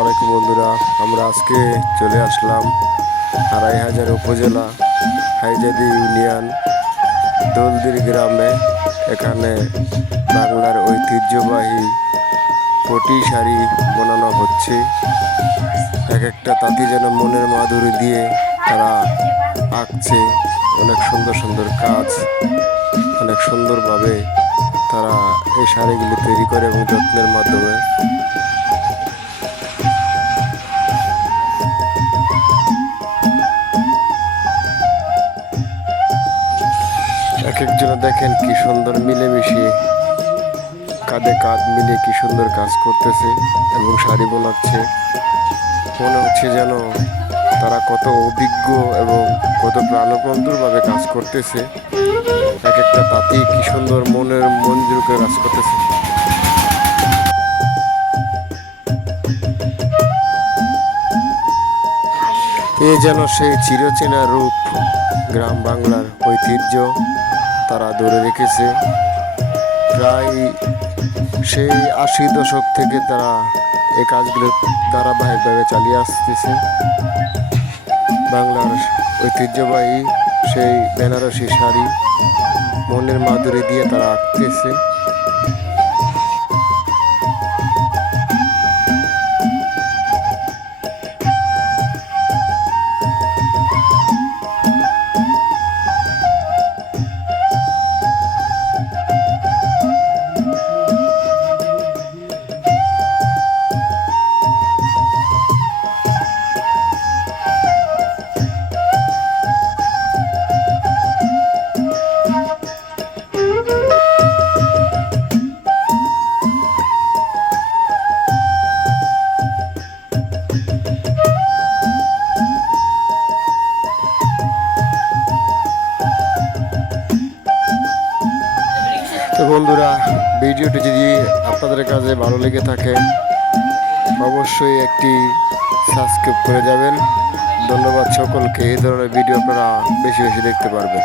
আলাইকুম বন্ধুরা, আমরা আজকে চলে আসলাম আড়াইহাজার উপজেলা হাইজাদি ইউনিয়ন দলদির গ্রামে। এখানে বাংলার ঐতিহ্যবাহী পটি শাড়ি বানানো হচ্ছে। এক একটা তাঁতি যেন মনের মাধুরী দিয়ে তারা আঁকছে। অনেক সুন্দর সুন্দর কাজ, অনেক সুন্দরভাবে তারা এই শাড়িগুলি তৈরি করে এবং যত্নের মাধ্যমে এক একজন দেখেন কি সুন্দর মিলেমিশে কাঁধে কাঁধ মিলে কি সুন্দর কাজ করতেছে এবং শাড়ি বোনাচ্ছে। মনে হচ্ছে যেন তারা কত অভিজ্ঞ এবং কত প্রাণবন্তরভাবে কাজ করতেছে। এক একটা তাঁতি কি সুন্দর মনের মঞ্জুর করে কাজ করতেছে। এ যেন সেই চিরচেনা রূপ, গ্রাম বাংলার ঐতিহ্য তারা ধরে রেখেছে। প্রায় সেই ৮০ দশক থেকে তারা এই কাজগুলো ধারাবাহিকভাবে চালিয়ে আসতেছে। বাংলার ঐতিহ্যবাহী সেই বেনারসি শাড়ি মনের মাধুরী দিয়ে তারা আঁকতেছে। তো বন্ধুরা, ভিডিওটি যদি আপনাদের কাছে ভালো লেগে থাকে অবশ্যই একটি সাবস্ক্রাইব করে যাবেন। ধন্যবাদ সকলকে। এই ধরনের ভিডিও আপনারা বেশি বেশি দেখতে পারবেন।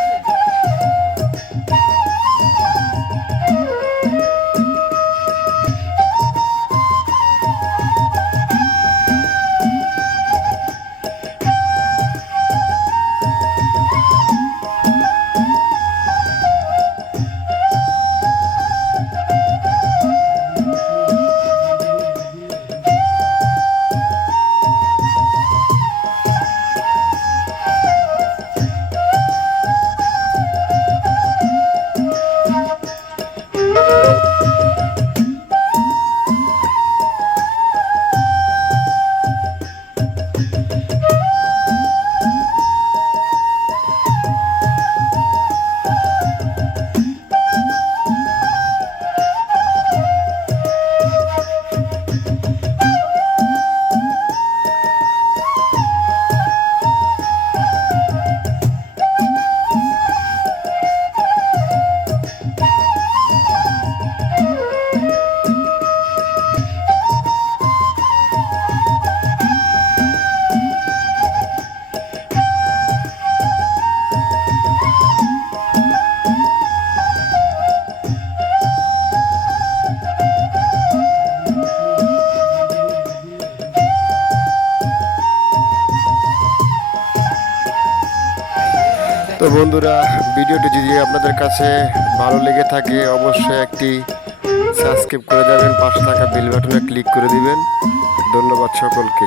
তো বন্ধুরা, ভিডিওটি যদি আপনাদের কাছে ভালো লেগে থাকে অবশ্যই একটি সাবস্ক্রাইব করে যাবেন, পাশে থাকা বেল বাটনে ক্লিক করে দিবেন। ধন্যবাদ সকলকে।